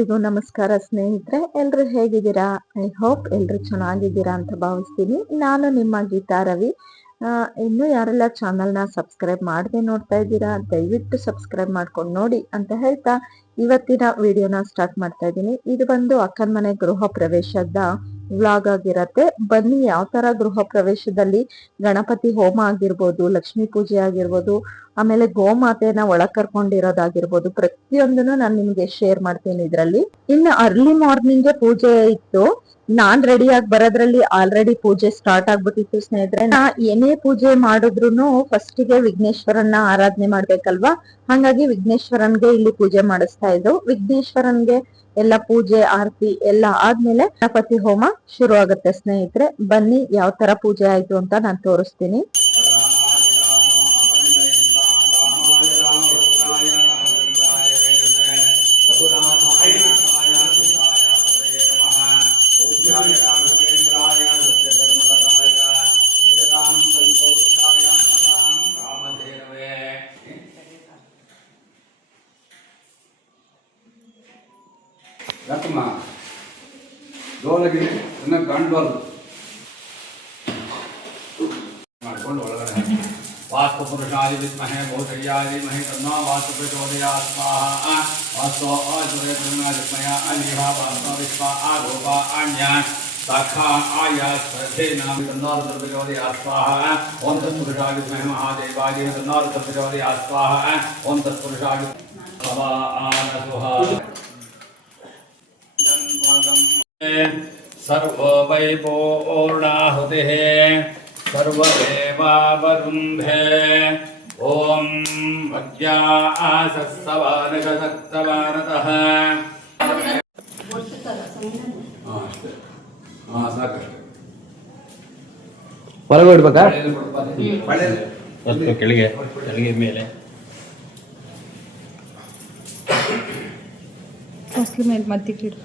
ಎಲ್ಲರಿಗೂ ನಮಸ್ಕಾರ ಸ್ನೇಹಿತರೆ, ಎಲ್ರು ಹೇಗಿದ್ದೀರಾ? ಐ ಹೋಪ್ ಎಲ್ರು ಚೆನ್ನಾಗಿದ್ದೀರಾ ಅಂತ ಭಾವಿಸ್ತೀನಿ. ನಾನು ನಿಮ್ಮ ಗೀತಾ ರವಿ. ಇನ್ನು ಯಾರೆಲ್ಲ ಚಾನಲ್ನ ಸಬ್ಸ್ಕ್ರೈಬ್ ಮಾಡದೆ ನೋಡ್ತಾ ಇದ್ದೀರಾ, ದಯವಿಟ್ಟು ಸಬ್ಸ್ಕ್ರೈಬ್ ಮಾಡ್ಕೊಂಡು ನೋಡಿ ಅಂತ ಹೇಳ್ತಾ ಇವತ್ತಿನ ವಿಡಿಯೋನ ಸ್ಟಾರ್ಟ್ ಮಾಡ್ತಾ ಇದ್ದೀನಿ. ಇದು ಬಂದು ಅಕ್ಕನ ಮನೆ ಗೃಹ ಪ್ರವೇಶದ ವ್ಲಾಗ್ ಆಗಿರತ್ತೆ. ಬನ್ನಿ ಯಾವ ತರ ಗೃಹ ಪ್ರವೇಶದಲ್ಲಿ ಗಣಪತಿ ಹೋಮ ಆಗಿರ್ಬೋದು, ಲಕ್ಷ್ಮೀ ಪೂಜೆ ಆಗಿರ್ಬೋದು, ಆಮೇಲೆ ಗೋಮಾತೆನ ಒಳಗ್ ಕರ್ಕೊಂಡಿರೋದಾಗಿರ್ಬೋದು, ಪ್ರತಿಯೊಂದನ್ನು ನಾನು ನಿಮ್ಗೆ ಶೇರ್ ಮಾಡ್ತೀನಿ ಇದ್ರಲ್ಲಿ. ಇನ್ನು ಅರ್ಲಿ ಮಾರ್ನಿಂಗ್ ಪೂಜೆ ಇತ್ತು. ನಾನ್ ರೆಡಿ ಆಗಿ ಬರೋದ್ರಲ್ಲಿ ಆಲ್ರೆಡಿ ಪೂಜೆ ಸ್ಟಾರ್ಟ್ ಆಗ್ಬಿಟ್ಟಿತ್ತು ಸ್ನೇಹಿತರೆ. ಏನೇ ಪೂಜೆ ಮಾಡಿದ್ರು ಫಸ್ಟ್ ಗೆ ವಿಘ್ನೇಶ್ವರನ್ನ ಆರಾಧನೆ ಮಾಡ್ಬೇಕಲ್ವಾ, ಹಾಗಾಗಿ ವಿಘ್ನೇಶ್ವರನ್ಗೆ ಇಲ್ಲಿ ಪೂಜೆ ಮಾಡಿಸ್ತಾ ಇದ್ರು. ವಿಘ್ನೇಶ್ವರನ್ಗೆ ಎಲ್ಲ ಪೂಜೆ ಆರತಿ ಎಲ್ಲ ಆದ್ಮೇಲೆ ಗಣಪತಿ ಹೋಮ ಶುರು ಆಗುತ್ತೆ ಸ್ನೇಹಿತರೆ. ಬನ್ನಿ ಯಾವ ತರ ಪೂಜೆ ಆಯ್ತು ಅಂತ ನಾನು ತೋರಿಸ್ತೀನಿ. ಯಾಕಮ್ಮ ಜೋರಾಗಿ ಇನ್ನ ಕಾಣಬಾರ್ದು ಮಾಡ್ಕೊಂಡು ಒಳಗಡೆ ವಾಸ್ತು ಪುರುಷಾಯ ವಿದ್ಮಹೇ ಭೂತಯ್ಯಾಯ ಧೀಮಹಿ ತನ್ನೋ ವಾಸ್ತು ಪ್ರಚೋದಯಾತ್ ಸ್ವಾಹಾ ವಾಸ್ತು ಆಚುರೇ ವಿದ್ಮಯ ಅನಿಹಾ ವಾಸ್ತು ವಿಶ್ವ ಆರೋಪ ಅನ್ಯಾನ್ ಸಾಖಾ ಆಯ ಸ್ಪರ್ಧೇನ ತನ್ನೋ ಪ್ರಚೋದಯಾತ್ ಸ್ವಾಹಾ ಓಂ ತತ್ಪುರುಷಾಯ ವಿದ್ಮಹೇ ಮಹಾದೇವಾಯ ತನ್ನೋ ಪ್ರಚೋದಯಾತ್ ಸ್ವಾಹಾ ಓಂ ತತ್ಪುರುಷಾಯ ಸವಾ ಆನಸುಹಾ सर्वो वै पूर्णाहुतिः सर्वदेवावरुन्धे ॐ अज्ञासस्तवानशक्तवानतः ಸಾಕಷ್ಟು ಹೊರಗೆ ಹೊಡ್ಬೇಕಾ? ಕೆಳಗೆ ಕೆಳಗೆ ಮೇಲೆ ಮೇಲೆ ಮತ್ತಿಕ್ಕಿಡು.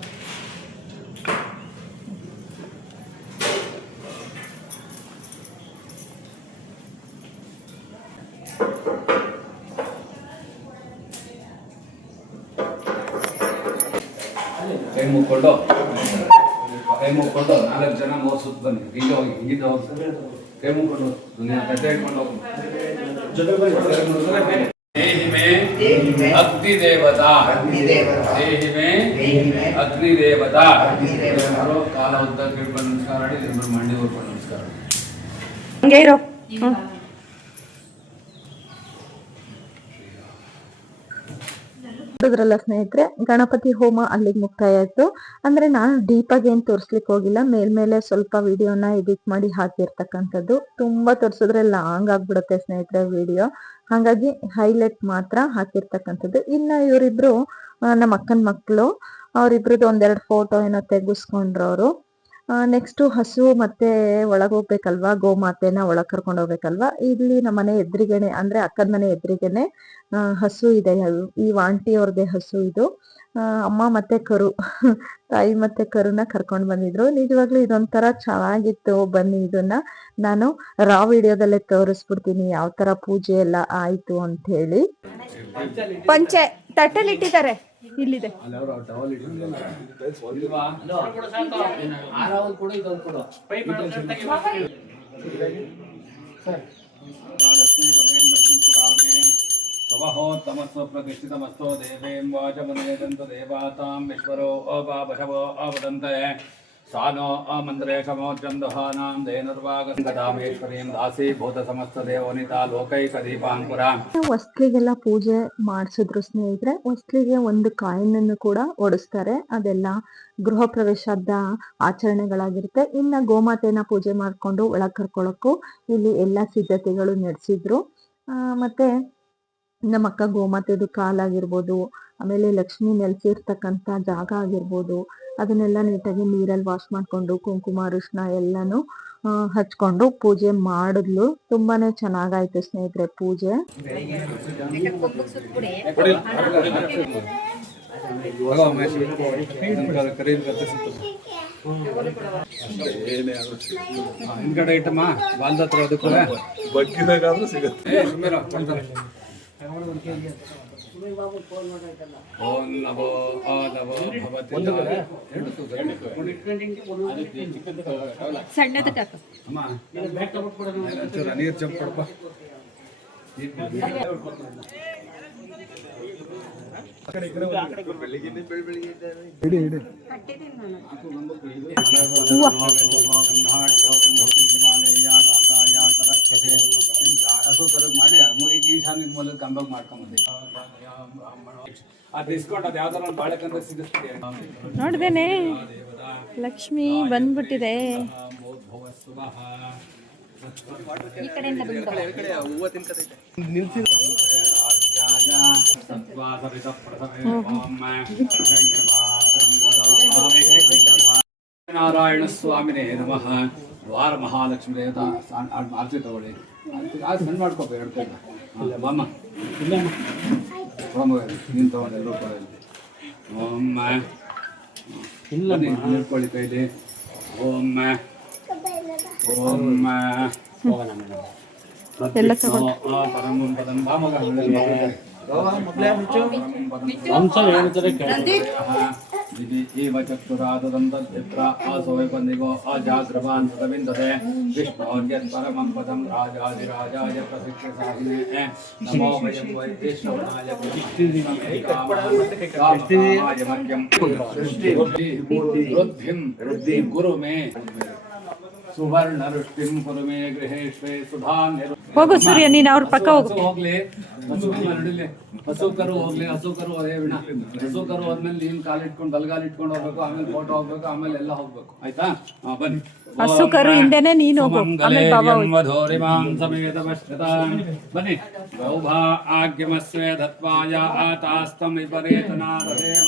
ಕೈ ಮುಕ್ಕೊಂಡು 4 ಜನ ಮೂರು ಸುತ್ತ ಬನ್ನಿ. ಹಿಂಗೆ ಹೋಗಿ ಹಿಂಗಿದ್ದ ಹೋಗಿ ಕೈ ಮುಕ್ಕೊಂಡು ತಟ್ಟೆ ಇಟ್ಕೊಂಡು ಹೋಗಿ ಅಗ್ನಿದೇವತಾ ಅಗ್ನಿದೇವತಾ ಕಾಲ ಉದ್ದ ಕಿಡ್ಕೊಂಡು ನಮಸ್ಕಾರ ಮಾಡಿ ಮಂಡಿ ಹೋಗ್ಕೊಂಡು ನಮಸ್ಕಾರ ಹಂಗೆ ಇರೋ. ನೋಡಿದ್ರಲ್ಲ ಸ್ನೇಹಿತರೆ, ಗಣಪತಿ ಹೋಮ ಅಲ್ಲಿಗೆ ಮುಕ್ತಾಯ ಆಯ್ತು. ಅಂದ್ರೆ ನಾನು ಡೀಪಾಗಿ ಏನ್ ತೋರ್ಸ್ಲಿಕ್ಕೆ ಹೋಗಿಲ್ಲ, ಮೇಲ್ಮೇಲೆ ಸ್ವಲ್ಪ ವಿಡಿಯೋನ ಎಡಿಟ್ ಮಾಡಿ ಹಾಕಿರ್ತಕ್ಕಂಥದ್ದು. ತುಂಬಾ ತೋರ್ಸಿದ್ರೆ ಲಾಂಗ್ ಆಗ್ಬಿಡುತ್ತೆ ಸ್ನೇಹಿತರೆ ವಿಡಿಯೋ, ಹಾಗಾಗಿ ಹೈಲೈಟ್ ಮಾತ್ರ ಹಾಕಿರ್ತಕ್ಕಂಥದ್ದು. ಇನ್ನ ಇವರಿಬ್ರು ನಮ್ಮ ಅಕ್ಕನ ಮಕ್ಕಳು, ಅವ್ರಿಬ್ರದ್ದು ಒಂದೆರಡು ಫೋಟೋ ಏನೋ ತೆಗೆಸ್ಕೊಂಡ್ರು ಅವರು. ನೆಕ್ಸ್ಟ್ ಹಸು ಮತ್ತೆ ಒಳಗ್ ಹೋಗ್ಬೇಕಲ್ವಾ, ಗೋಮಾತೆನ ಒಳಗ್ ಕರ್ಕೊಂಡು ಹೋಗ್ಬೇಕಲ್ವಾ. ಇಲ್ಲಿ ನಮ್ಮ ಮನೆ ಎದುರಿಗೆನೆ, ಅಂದ್ರೆ ಅಕ್ಕನ ಮನೆ ಎದುರಿಗೆನೆ ಹಸು ಇದೆ. ಈ ಆಂಟಿ ಅವ್ರದೇ ಹಸು ಇದು. ಅಮ್ಮ ಮತ್ತೆ ಕರು, ತಾಯಿ ಮತ್ತೆ ಕರುನ ಕರ್ಕೊಂಡ್ ಬಂದಿದ್ರು. ನಿಜವಾಗ್ಲೂ ಇದೊಂಥರ ಚೆನ್ನಾಗಿತ್ತು. ಬನ್ನಿ ಇದನ್ನ ನಾನು ರಾ ವಿಡಿಯೋದಲ್ಲೇ ತೋರಿಸ್ಬಿಡ್ತೀನಿ ಯಾವ ತರ ಪೂಜೆ ಎಲ್ಲ ಆಯ್ತು ಅಂತ ಹೇಳಿ. ಪಂಚೆ ತಟ್ಟೆಲಿ ಇಟ್ಟಿದ್ದಾರೆ, ಇಲ್ಲಿದೆ. स्वहोत्तमस्व प्रतिष्ठितमस्तो देवें वाचमनेदन्त देवातां विश्वरो अपापशवो अवदन्ते सानो अमन्त्रेशमोच्चन्दहानां धेनुर्वागङ्गदामेश्वरीं दासीभूತ ಸಮಸ್ತ ದೇವನಿತಾ ಲೋಕೈಕ ದೀಪಾಂಕುರ. ಹೊಸ್ಲಿಗೆಲ್ಲ ಪೂಜೆ ಮಾಡಿಸಿದ್ರು ಸ್ನೇಹಿತರೆ. ಹೊಸ್ಲಿಗೆ ಒಂದು ಕಾಯಿನ್ ಅನ್ನು ಕೂಡ ಓಡಿಸ್ತಾರೆ. ಅದೆಲ್ಲ ಗೃಹ ಪ್ರವೇಶದ ಆಚರಣೆಗಳಾಗಿರುತ್ತೆ. ಇನ್ನ ಗೋಮಾತೆನ ಪೂಜೆ ಮಾಡ್ಕೊಂಡು ಒಳಗ್ ಕರ್ಕೊಳ್ಳೋಕ್ಕೂ ಇಲ್ಲಿ ಎಲ್ಲಾ ಸಿದ್ಧತೆಗಳು ನಡೆಸಿದ್ರು. ಮತ್ತೆ ನಮ್ಮ ಅಕ್ಕ ಗೋಮಾತೆದು ಕಾಲಾಗಿರ್ಬೋದು, ಆಮೇಲೆ ಲಕ್ಷ್ಮಿ ನೆಲೆಸಿರ್ತಕ್ಕಂಥ ಜಾಗ ಆಗಿರ್ಬೋದು, ಅದನ್ನೆಲ್ಲ ನೀಟಾಗಿ ನೀರಲ್ಲಿ ವಾಶ್ ಮಾಡ್ಕೊಂಡು ಕುಂಕುಮ ಅರಿಶಿನ ಎಲ್ಲಾನು ಹಚ್ಕೊಂಡು ಪೂಜೆ ಮಾಡಿದ್ಲು. ತುಂಬಾನೇ ಚೆನ್ನಾಗಾಯ್ತು ಸ್ನೇಹಿತರೆ ಪೂಜೆ. ಹಿಂದ್ಗಡೆ ಇಟ್ಟಮ್ಮ ಬಾಲ್ದ ಹತ್ರ ಅದಕ್ಕೂ ಬಗ್ಗಿದಾಗಾದ್ರೂ ಸಿಗುತ್ತೆ. ಓಂ ನಮೋ ನಮೋ ಭಗವತಿ ಸಣ್ಣದಕ್ಕೆ ಹಾಕು. ಅಮ್ಮ ಒಂಚೂರು ನೀರು ಚಂಪ್ ಕೊಡಪ್ಪ. ಮಾಡಿ ಈಶಾನ್ಯ ಮೂಲಕ ಕಂಬಾಗ ಮಾಡ್ಕೊಂಬಂದೆ. ಆ ಡಿಸ್ಕೌಂಟ್ ಅದು ಯಾವ್ದಾರ ಒಂದು ಬಾಳೆಕಂದ್ರೆ ಸಿಗಿಸ್ತೀವಿ. ನೋಡ್ದೇನೆ ಲಕ್ಷ್ಮಿ ಬಂದ್ಬಿಟ್ಟಿದೆ. ಈ ಕಡೆಯಿಂದ ನಾರಾಯಣ ಸ್ವಾಮಿನೇ ನಮಃ. ವಾರ ಮಹಾಲಕ್ಷ್ಮಿ ದೇವತಾ ಆರತಿ ತಗೊಳ್ಳಿ. ಅದು ಸಣ್ಣ ಮಾಡ್ಕೋಬೇಕು. ಹೇಳ್ಕೊಂಡು ಬಾಮ್ಮ ನೀನು ತಗೊಂಡು ಎಲ್ಲರೂ ಕೊಡಲಿ. ಓಂ ಹೇಳ್ಕೊಳ್ಳಿ ಕೈಲಿ. ಓಂ ಓಂ ಎಲ್ಲ ಪರಮ ಪದಂ ಬಾಮಗ ಚಕ್ಷುರಾದಂತ್ರ ಆಸೋಪಂದಿಗೋ ಅಜಾಗ್ರವಾನ್ ಸದವಿಂದತೆ ವಿಷ್ಣೋರ್ಯತ್ ಪರಮಂ ಪದಂ ರಾಜಾದಿರಾಜಾಯ ಪ್ರಸಿಕ್ಷಸಾಹಿನೇ ನಮೋ ವಯಂ ವೈದೇಶ್ವರಾಯ ವೃದ್ಧಿಂ ಗುರು ಮೇ ಸುವರ್ಣ ವೃಷ್ಟಿಂ ಕುರು ಮೇ ಗೃಹೇಶ್ವೇ ಸುಧಾನ್ಯ. ಹೋಗು ಸೂರ್ಯ, ನೀನು ಅವ್ರ ಪಕ್ಕ ಹೋಗು. ಹೋಗ್ಲಿ ನಡಿಲಿ. ಹಸು ಕರು ಹೋಗ್ಲಿ. ಹಸು ಕರು ಅದೇ ವಿಣ. ಹಸು ಕರು ಹೋದ್ಮೇಲೆ ನೀನ್ ಕಾಲಿಟ್ಕೊಂಡು ಬಲಗಾಲಿಟ್ಕೊಂಡು ಹೋಗ್ಬೇಕು. ಆಮೇಲೆ ಫೋಟೋ ಹೋಗ್ಬೇಕು. ಆಮೇಲೆ ಎಲ್ಲ ಹೋಗ್ಬೇಕು. ಆಯ್ತಾ? ಬನ್ನಿ. ಹಸು ಕರು ಹಿಂದೆನೆ ನೀನು ಹೋಗು. ಆಮೇಲೆ ಬಾಬಾ ಬನ್ನಿ. ಗೌಭಾಗ್ಯಮಸ್ವೇ ದತ್ವಾಯ ಆತಾಸ್ತಂ ವಿಪರೇತನಾದೇವ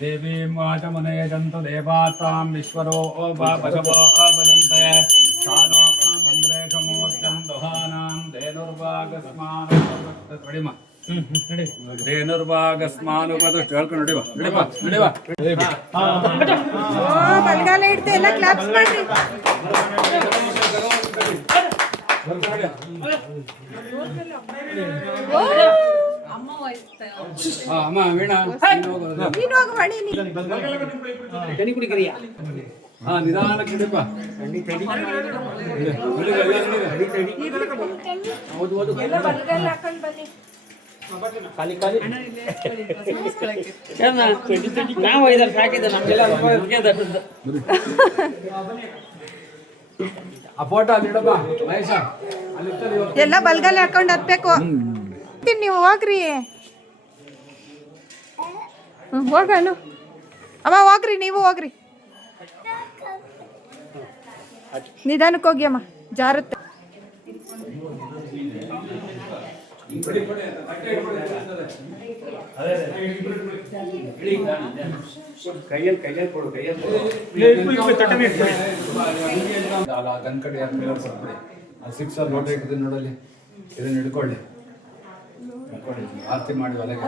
ದೇವಿ ವಾಚಮನಯಜಂತು ದೇವಾತಾಂ ವಿಶ್ವರೋ ಭಗವೋ ವದಂತೆ ಸಾನೋ ಮಂದ್ರೇಖಮೋಚ್ಚಂ ದುಹಾನಾಂ ಧೇನುರ್ಭಾಗಸ್ಮಾನುಪದಷ್ಟು ಹೇಳ್ಕೊಂಡು ನಡಿವ ನಡಿವ. ಬಲಗಾಲ ಇಡ್ತೆ ಎಲ್ಲ ಕ್ಲಾಪ್ಸ್ ಮಾಡ್ರಿ. ಅಮ್ಮ ವೀಣಾ ನೀನು ಹೋಗು ಮಣಿ. ಹಾ ನಿಧಾನಕ್ಕೆ ನಡಿಪ. ಬಲಗಾಲ ಹಾಕೊಂಡು ಬನ್ನಿ. ನಾವು ಐದಾರು ಸಾಕಿದ್ದೆ ನಮ್ಗೆಲ್ಲ ಆ ಫೋಟೋ ಅಲ್ಲಿ ಇಡಪ್ಪ ಮಹೇಶ. ಎಲ್ಲ ಬಲಗಾಲ ಹಾಕೊಂಡು ಹತ್ಬೇಕು. ನೀವು ಹೋಗ್ರಿ. ಹೋಗನು ಅಮ್ಮ, ಹೋಗ್ರಿ. ನೀವು ಹೋಗ್ರಿ. ನಿಧಾನಕ್ಕೆ ಹೋಗಿ ಅಮ್ಮ, ಜಾರುತ್ತೆ. ಗನ್ಕಡಿ ಆದ್ಮೇಲೆ ಕೊಟ್ಬಿಡಿ. ಸಿಕ್ಸರ್ ಲೋಟ ಇಟ್ಟಿದ್ದೀನಿ ನೋಡಲ್ಲಿ. ಇದನ್ನ ಹಿಡ್ಕೊಳ್ಳಿ. ಆರತಿ ಮಾಡಿ ಒಳಗೆ.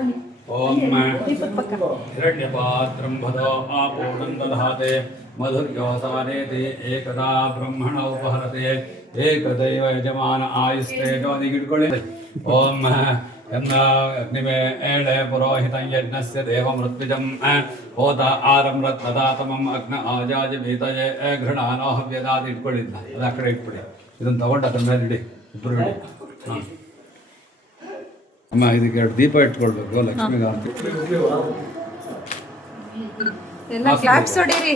ಓಂ ಹಿರಣ್ಯಪಾತ್ರಂ ಭದೋ ಆಪೂರ್ಣಂ ದಧಾತೆ ಮಧುರ್ಯೋಸಾನೇತಿ ಏಕದಾ ಬ್ರಹ್ಮಣ ಉಪಹರತೆ ಏಕದೈವ ಯಜಮಾನ ಆಯುಸ್ತೇಜೋದಿ ಹಿಡ್ಕೊಳ್ಳಿ. ಓಂ ಅಗ್ನಿಮೇ ಏಳೆ ಪುರೋಹಿತಂ ಯಜ್ಞಸ್ಯ ದೇವ ಮೃತ್ವಿಜಂ ಹೋತ ಆರಮ್ರತ್ನದಾತಮಂ ಅಗ್ನ ಆಜಾಜ ಭೀತಯೇ ಘೃಣಾನೋ ಹವ್ಯದಾದಿ ಇಟ್ಕೊಳ್ಳಿದ್ದ. ಅದು ಆ ಕಡೆ ಇಟ್ಬಿಡಿ. ಇದನ್ನು ತಗೊಂಡು ಅದನ್ನ ಮೇಲೆ ಇಡಿ. ಇಬ್ಬರು ಇಡಿ. ಹಾಂ ಅಮ್ಮ, ಇದಕ್ಕೆ 2 ದೀಪ ಇಟ್ಕೊಳ್ಬೇಕು. ಲಕ್ಷ್ಮಿಗೆ ಆರತಿ ಎಲ್ಲ ಕ್ಲಾಪ್ಸ್ ಹೊಡೀರಿ.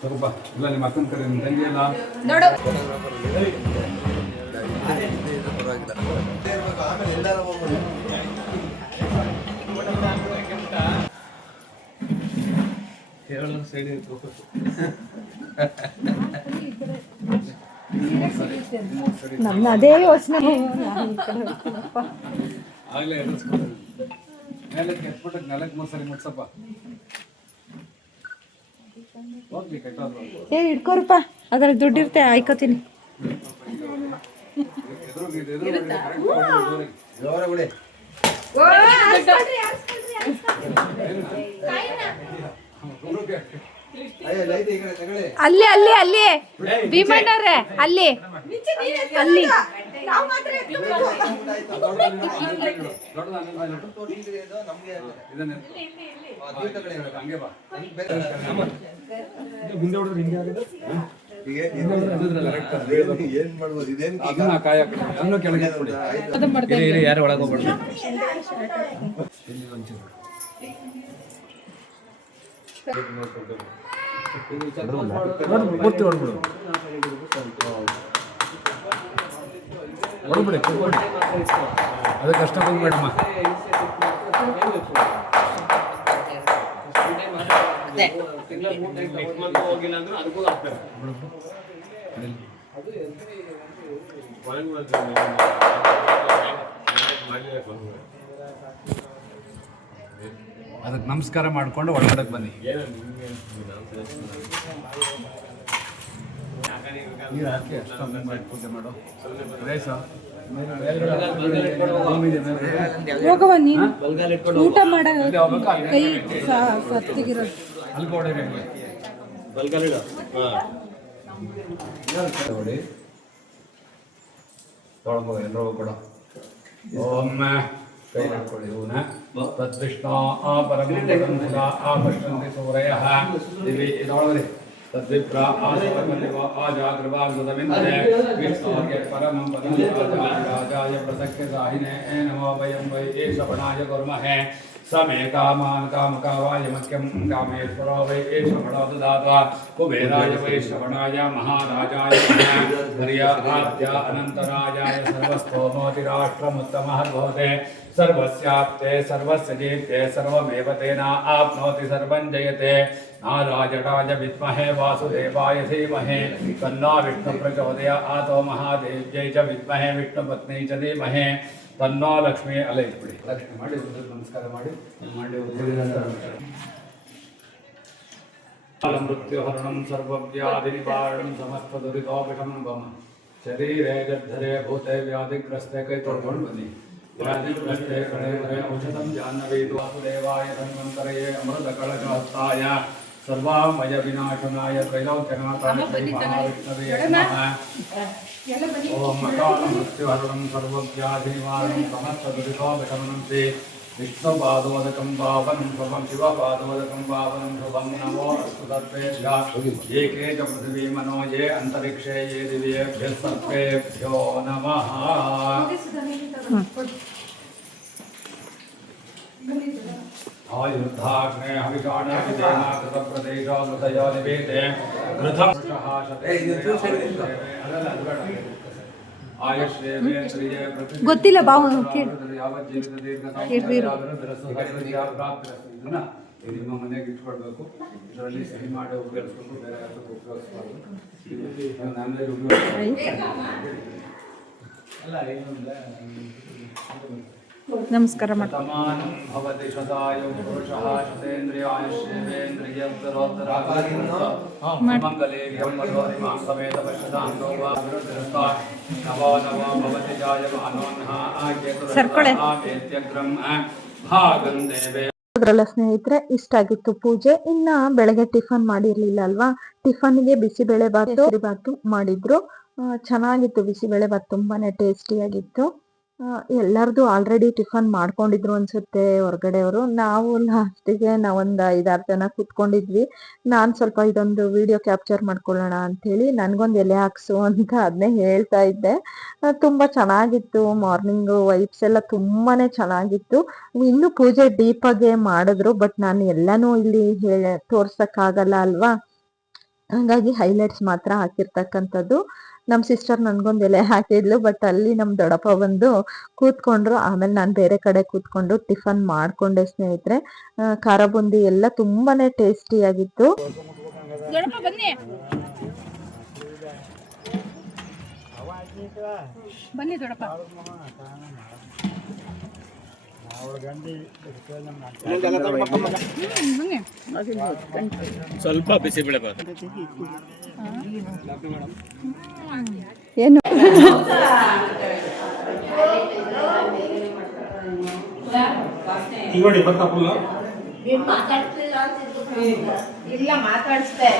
ಸ್ವಲ್ಪ ಇಲ್ಲ ನಿಮ್ಮ ಅಕ್ಕನ ಕಡೆ ನಿಮ್ಮ ತಂಗಿ ಎಲ್ಲ ನೋಡು. ನನ್ನ ಅದೇ ಯೋಚನೆ. ಆಗಲೇ ಎದುರಿಸ್ಕೊಂಡು ಮೇಲಕ್ಕೆ ಎತ್ಬಿಟ್ಟು ನೆಲಕ್ಕೆ 3 ಸರಿ ಮುಟ್ಸಪ್ಪ. ಹೋಗ್ಲಿ ಕೆಟ್ಟೋದು. ಇಟ್ಕೋರಪ್ಪ, ಅದ್ರಲ್ಲಿ ದುಡ್ಡಿರುತ್ತೆ, ಆಯ್ಕೋತೀನಿ. ಎದುರು ಅಲ್ಲಿ ಅಲ್ಲಿ ಅಲ್ಲಿ ಭೀಮಣ್ಣವ್ರೆ ಅಲ್ಲಿ ಅಲ್ಲಿ ಯಾರು ಒಳಗೆ ಹೋಗ್ಬಾರ್ದು. ಪೂರ್ತಿ ಹೊಡ್ಬಿಡು ಹೊಡ್ಬಿಡಿ ಅದಕ್ಕೆ ಕಷ್ಟ ಹೋಗ್ಬೇಡಮ್ಮ. ಹೋಗಿಲ್ಲ ಅಂದ್ರೆ ಅದಕ್ಕೂ ಆಗ್ತದೆ. ಅದಕ್ಕೆ ನಮಸ್ಕಾರ ಮಾಡ್ಕೊಂಡು ಒಳಗಡೆ ಬನ್ನಿ. ನೀರು ಹಾಕಿ ಅಷ್ಟೊಂದು ಪೂಜೆ ಮಾಡು. ಹೋಗವ ನೀನು ಊಟ ಮಾಡ ಕೈ ಸತ್ತಿಗಿರೋದು ತೊಳಗೋ ಎಲ್ಲರೂ ಕೂಡ ಓಂ ಕೈ ಹಾಕೊಳ್ಳಿ. ಇವನ ತದ್ವಿಷ್ಣು ಪರಮಪದ ಪಶ್ಯಂತಿ ಸೂರಯಃ ದಿವಿ ಇದೊಳಗಡೆ ತದ್ವಿಪ್ರ ಆಸವರ್ಮದೇವ ಆಜಾಗೃವಾಗ್ರದವಿಂದರೆ ವಿಷ್ಣುರ್ಗೆ ಪರಮಂ ಪದಂ ರಾಜಾಯ ಪ್ರಸಕ್ಯ ಸಾಹಿನೇ ನಮೋ ವಯಂ ವೈ ಏಷವಣಾಯ ಕುರ್ಮಹೇ ಸಮೇ ಕಾಮಾನ್ ಕಾಮಕಾವಾಯ ಮಖ್ಯಂ ಕಾಮೇಶ್ವರೋ ವೈ ಏಷವಣೋ ದದಾತ ಕುಬೇರಾಯ ವೈ ಶ್ರವಣಾಯ ಮಹಾರಾಜಾಯ ಹರ್ಯಾದ್ಯ ಅನಂತರಾಜಾಯ ಸರ್ವಸ್ತೋಮೋತಿರಾಷ್ಟ್ರಮುತ್ತಮಃ ಭವತೆ ಸರ್ವಸ್ಯಾಪ್ತೆ ಸರ್ವಸ್ಯ ಜೀತೆ ಸರ್ವಮೇವ ತೇನ ಆಪ್ನೋತಿ ಸರ್ವಂ ಜಯತೆ ನಾರಾಯಣಾಯ ವಿದ್ಮಹೇ ವಾಸುದೇವಾಯ ಧೀಮಹಿ ತನ್ನೋ ವಿಷ್ಣು ಪ್ರಚೋದಯಾತ್ ಮಹಾದೇವ್ಯೈ ಚ ವಿದ್ಮಹೇ ವಿಷ್ಣುಪತ್ನಿ ಚ ಧೀಮಹಿ ತನ್ನೋ ಲಕ್ಷ್ಮೀ ಅಲ್ಲ ಇಟ್ಬಿಡಿ. ಲಕ್ಷ್ಮಿ ಮಾಡಿ ನಮಸ್ಕಾರ ಮಾಡಿ ಮೃತ್ಯುಹರಣಂ ಸರ್ವವ್ಯಾಧಿ ನಿವಾರಣಂ ಸಮಸ್ತ ದುರಿತೋಪಶಮನಂ ಭಮ ಶರೀರೇ ಜರ್ಧರೆ ಭೂತೆ ವ್ಯಾಧಿಗ್ರಸ್ತೆ ಕೈ ತೊಳ್ಕೊಂಡು ಬನ್ನಿ. ವ್ಯಾಧಿಗ್ರಸ್ತೆ ಕಡೆ ಕಡೆ ಔಷಧಂ ಜಾಹ್ನವೀತು ವಾಸುದೇವಾಯ ಧನ್ವಂತರಯೇ ಅಮೃತ ಕಳಶಹಸ್ತಾಯ ಸರ್ವಾಮಯ ವಿನಾಶನಾಯ ತ್ರೈಲೋಕ್ಯನಾಥಾಯ ಶ್ರೀ ಮಹಾವಿಷ್ಣವೇ ನಮಃ. ಓಂ ಅಕಾಲ ಮೃತ್ಯುಹರಣಂ ಸರ್ವವ್ಯಾಧಿ ನಿವಾರಣಂ ಸಮಸ್ತ ದುರಿತೋಪಶಮನಂ ಶ್ರೀ ವಿಷ್ಣುಪಾದೋದಕಂ ಪಾವನಂ ಶುಭಂ ಶಿವಪಾದೋದಕಂ ಪಾವನಂ ಶುಭಂ ನಮೋ ಅಸ್ತು ಸರ್ವೇಭ್ಯಃ ಏಕೆ ಚ ಪೃಥಿವೀ ಮನೋ ಯೇ ಅಂತರಿಕ್ಷೇ ಯೇ ದಿವ್ಯೇಭ್ಯಃ ಸರ್ವೇಭ್ಯೋ ನಮಃ. ಆಯುರ್ಧಾಗ್ನೇ ಹವಿಷಾಣಾಭಿದೇನಾಕೃತ ಪ್ರದೇಶೋ ಮೃತಯೋ ನಿವೇತೆ ಘೃತಂ ಗೊತ್ತಿಲ್ಲ ಬಾವು ನಿಮ್ಮ ಮನೆಗೆ ಇಟ್ಕೊಳ್ಬೇಕು. ಇದರಲ್ಲಿ ಸಿಹಿ ಮಾಡಿ ಉಪಯೋಗಿಸ್ಕೊಂಡು ಬೇರೆ ಯಾವ್ದಕ್ಕೂ ಉಪಯೋಗಿಸ್ಬಾರ್ದು. ನಮಸ್ಕಾರ ಮಾಡಿ ತಮಾನಂ ಭವತಿ ಶತಾಯು ಪುರುಷಃ ಶತೇಂದ್ರಿಯಾಯುಷ್ಯೇಂದ್ರಿಯ ಮಂಗಲೇ ಮಾಂ ಸಮೇತ ಪಶ್ಯತಾಂತೋ ವಾ ನವೋ ನವೋ ಭವತಿ ಜಾಯಮಾನೋನ್ಹ ಆಕೇತುರಗ್ರಂ ಭಾಗಂ ದೇವೇ. ಅದ್ರಲ್ಲ ಸ್ನೇಹಿತರೆ, ಇಷ್ಟ ಆಗಿತ್ತು ಪೂಜೆ. ಇನ್ನ ಬೆಳಗ್ಗೆ ಟಿಫನ್ ಮಾಡಿರ್ಲಿಲ್ಲ ಅಲ್ವಾ, ಟಿಫನ್ಗೆ ಬಿಸಿಬೇಳೆ ಬಾತು ಮಾಡಿದ್ರು. ಚೆನ್ನಾಗಿತ್ತು ಬಿಸಿಬೇಳೆ ಬಾತ್, ತುಂಬಾನೇ ಟೇಸ್ಟಿಯಾಗಿತ್ತು. ಎಲ್ಲರದು ಆಲ್ರೆಡಿ ಟಿಫನ್ ಮಾಡ್ಕೊಂಡಿದ್ರು ಅನ್ಸುತ್ತೆ ಹೊರಗಡೆಯವರು. ನಾವು ಲಾಸ್ಟಿಗೆ ನಾವೊಂದು 5-6 ಜನ ಕೂತ್ಕೊಂಡಿದ್ವಿ. ನಾನು ಸ್ವಲ್ಪ ಇದೊಂದು ವಿಡಿಯೋ ಕ್ಯಾಪ್ಚರ್ ಮಾಡ್ಕೊಳ್ಳೋಣ ಅಂಥೇಳಿ ನನಗೊಂದು ಎಲೆ ಹಾಕ್ಸು ಅಂತ ಅದನ್ನೇ ಹೇಳ್ತಾ ಇದ್ದೆ. ತುಂಬ ಚೆನ್ನಾಗಿತ್ತು. ಮಾರ್ನಿಂಗು ವೈಬ್ಸ್ ಎಲ್ಲ ತುಂಬಾನೇ ಚೆನ್ನಾಗಿತ್ತು. ಇನ್ನೂ ಪೂಜೆ ಡೀಪಾಗೆ ಮಾಡಿದ್ರು, ಬಟ್ ನಾನು ಎಲ್ಲನೂ ಇಲ್ಲಿ ತೋರ್ಸಕ್ಕಾಗಲ್ಲ ಅಲ್ವಾ, ಹಾಗಾಗಿ ಹೈಲೈಟ್ಸ್ ಮಾತ್ರ ಹಾಕಿರ್ತಕ್ಕಂಥದ್ದು. ನಮ್ಮ ಸಿಸ್ಟರ್ ನನ್ಗೊಂದು ಎಲೆ ಹಾಕಿದ್ಲು, ಬಟ್ ಅಲ್ಲಿ ನಮ್ಮ ದೊಡ್ಡಪ್ಪ ಬಂದು ಕೂತ್ಕೊಂಡ್ರು. ಆಮೇಲೆ ನಾನು ಬೇರೆ ಕಡೆ ಕೂತ್ಕೊಂಡು ಟಿಫನ್ ಮಾಡ್ಕೊಂಡೆ ಸ್ನೇಹಿತರೆ. ಖಾರ ಬುಂದಿ ಎಲ್ಲ ತುಂಬಾನೇ ಟೇಸ್ಟಿಯಾಗಿತ್ತು. ಬನ್ನಿ ದೊಡ್ಡಪ್ಪ. ಸ್ವಲ್ಪ ಬಿಸಿಬೇಳೆ ಬಾತ್ ಏನು ಈಗ ನೋಡಿ ಬರ್ತಾ ಫುಲ್ ಇಲ್ಲ ಮಾತಾಡಿಸ್ದೆ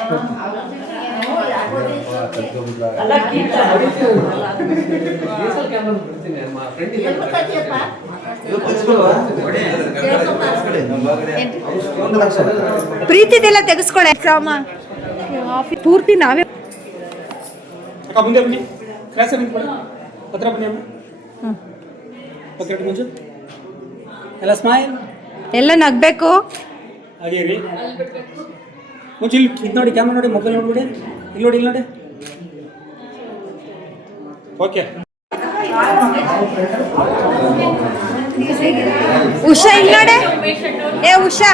ಪ್ರೀತಿದೆಲ್ಲ ತೆಗೆಸ್ಕೊಳ್ಳೆ ಪೂರ್ತಿ ನಾವೇ ಅಕ್ಕ ಮುಂದೆ ಬನ್ನಿ ಕ್ಲಾಸ್ ನಿಂತ್ಕೊಳ್ಳಿ ಹತ್ರ ಬನ್ನಿ ಅಮ್ಮ ಓಕೆ ಮುಂಚೆ ಎಲ್ಲ ಸ್ಮೈಲ್ ಎಲ್ಲ ನಗ್ಬೇಕು ಹಾಗೆ ರೀ ಮುಂಚೆ ಇಲ್ಲಿ ಇದು ನೋಡಿ ಕ್ಯಾಮ್ರಾ ನೋಡಿ ಮೊಬೈಲ್ ನೋಡ್ಬಿಡಿ ಇಲ್ಲಿ ನೋಡಿ ಇಲ್ಲಿ ನೋಡಿ ಓಕೆ ಉಷಾ ಇಲ್ಲಿ ನೋಡೆ ಏ ಉಷಾ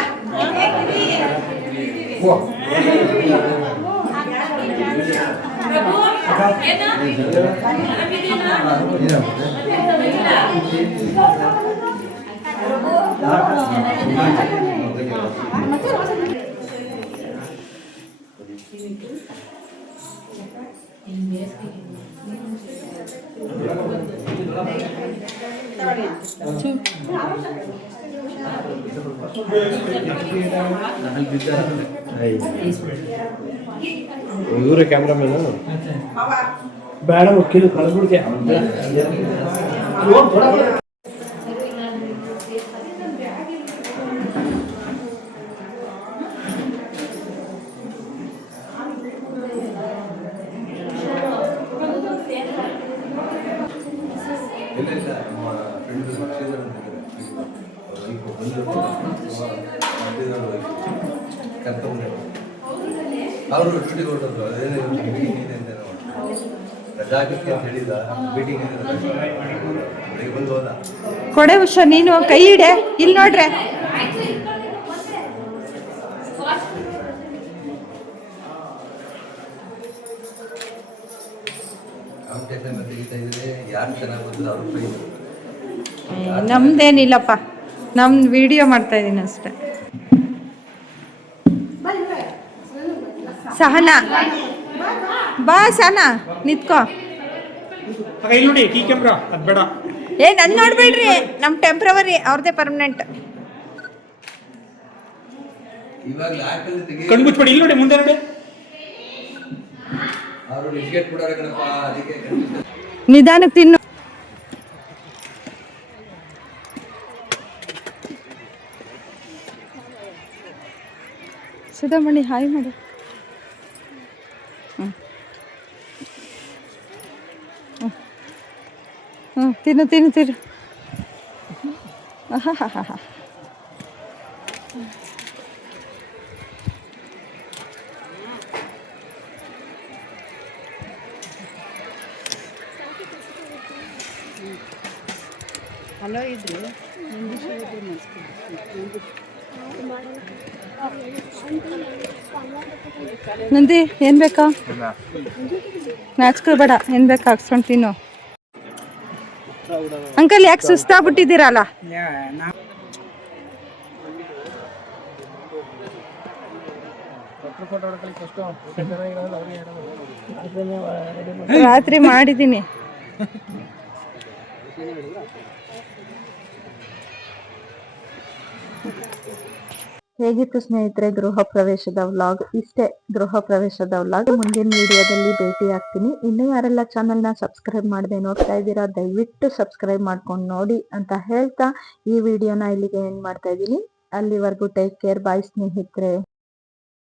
ಇವರು ಕ್ಯಾಮ್ರಾಮನ್ ಬೇಡ ಮುಖ್ಯ ಕಳ್ಬಿಡ್ಗೆ ಅವರು ಡ್ಯೂಟಿ ಕೊಟ್ಟರು ಅದೇನೇ ಮೀಟಿಂಗ್ ಇದೆ ಅಂತ ರಜಾಗಕ್ಕೆ ಅಂತ ಹೇಳಿದ ಮೀಟಿಂಗ್ ಬೆಳಿಗ್ಗೆ ಬಂದು ಹೋದ ಕೊಡೆ ಉಷಾ ನೀನು ಕೈ ಇಡೆ ಇಲ್ಲಿ ನೋಡ್ರೆ ಕಾಂಪಿಟೇಷನ್ ತೆಗಿತಾ ಇದ್ರೆ ಯಾರು ಚೆನ್ನಾಗಿ ಬಂದ್ರೆ ಅವ್ರ ಪ್ರೈಸ್ ನಮ್ದೇನಿಲ್ಲಪ್ಪ ನಮ್ದು ವಿಡಿಯೋ ಮಾಡ್ತಾ ಇದೀನಿ ಅಷ್ಟೇ ಸಹನಾ ಬಾ ಸಹನಾ ನಿತ್ಕೋ ಅಕ್ಕ ಇಲ್ಲಿ ನೋಡಿ ಈ ಕ್ಯಾಮ್ರಾ ಅದು ಬೇಡ ಏ ನನ್ ನೋಡ್ಬೇಡ್ರಿ ನಮ್ ಟೆಂಪ್ರವರಿ ಅವ್ರದೇ ಪರ್ಮನೆಂಟ್ ಇವಾಗ ಲ್ಯಾಕಲ್ಲಿ ತೆಗಿ ಕಣ್ಮುಚ್ಬೇಡಿ ಇಲ್ಲಿ ನೋಡಿ ಮುಂದೆ ನೋಡಿ ಅವರು ಟಿಕೆಟ್ ಕೊಡೋರು ಕಣಪ್ಪ ಅದಕ್ಕೆ ನಿಧಾನಕ್ಕೆ ತಿನ್ನು ಸುಧಾಮಣಿ ಹಾಯ್ ಮಾಡು ತಿನ್ನು ತಿನ್ನು ತಿನ್ನು ಹಲೋ ಇದ್ರು ನಂದಿ ಏನ್ ಬೇಕಾ ನಾಚ್ಕೋಬೇಡ ಏನ್ ಬೇಕಾ ಹಾಕ್ಸ್ಕೊಂಡು ತಿನ್ನು ಅಂಕಲ್ ಯಾಕೆ ಸುಸ್ತಾಗ್ಬಿಟ್ಟಿದ್ದೀರಲ್ಲ ರಾತ್ರಿ ಮಾಡಿದ್ದೀನಿ ಹೇಗಿತ್ತು ಸ್ನೇಹಿತರೆ ಗೃಹ ಪ್ರವೇಶದ ವ್ಲಾಗ್? ಇಷ್ಟೇ ಗೃಹ ಪ್ರವೇಶದ ವ್ಲಾಗ್. ಮುಂದಿನ ವಿಡಿಯೋದಲ್ಲಿ ಭೇಟಿ ಆಗ್ತೀನಿ. ಇನ್ನು ಯಾರೆಲ್ಲ ಚಾನೆಲ್ ನ ಸಬ್ಸ್ಕ್ರೈಬ್ ಮಾಡದೆ ನೋಡ್ತಾ ಇದ್ದೀರಾ ದಯವಿಟ್ಟು ಸಬ್ಸ್ಕ್ರೈಬ್ ಮಾಡ್ಕೊಂಡು ನೋಡಿ ಅಂತ ಹೇಳ್ತಾ ಈ ವಿಡಿಯೋನ ಇಲ್ಲಿಗೆ ಎಂಡ್ ಮಾಡ್ತಾ ಇದ್ದೀನಿ. ಅಲ್ಲಿವರೆಗೂ ಟೇಕ್ ಕೇರ್. ಬಾಯ್ ಸ್ನೇಹಿತರೆ.